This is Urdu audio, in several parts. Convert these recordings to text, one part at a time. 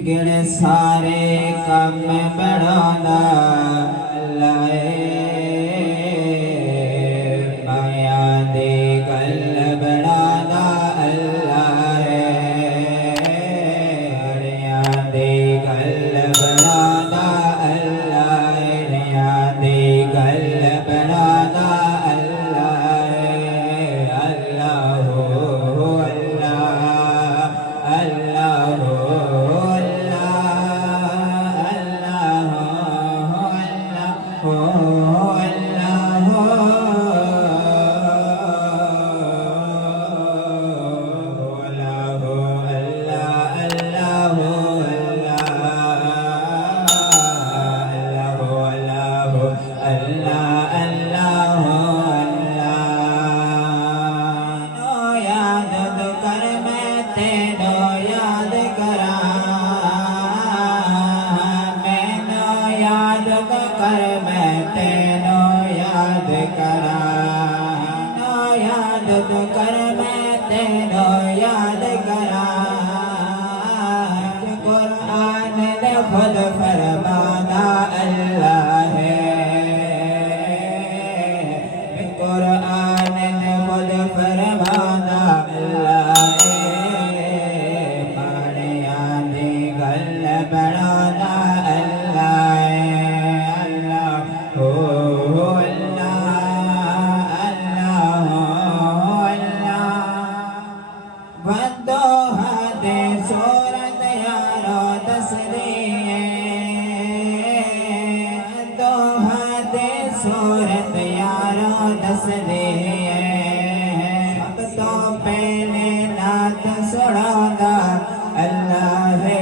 گڑ سارے کم بڑھانا اللہ مایا دے گل بڑھانا اللہ ریا دے گل بڑھانا اللہ ریا دے گل بڑھانا اللہ اللہ ہو اللہ اللہ ہو کر میں تینو یاد کرا قرآن نے خود فرمانا اللہ ہے قرآن نے خود فرمانا اللہ ہے پاڑیاں دی گل بڑھانا اللہ ہے اللہ ہو صورت یارو دس دے سب تو پہلے نات سڑانا اللہ ہے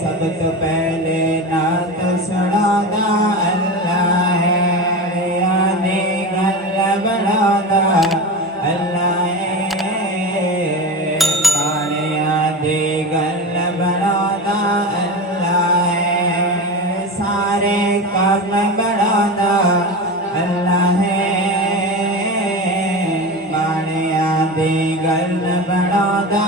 سب تو پہلے نات سڑانا اللہ ہے یعنی گل بڑھانا اللہ ہے پاڑیاں دی گل بڑھانا اللہ ہے سارے کام بڑھانا اللہ ہے پاڑیاں دی گل بڑھانا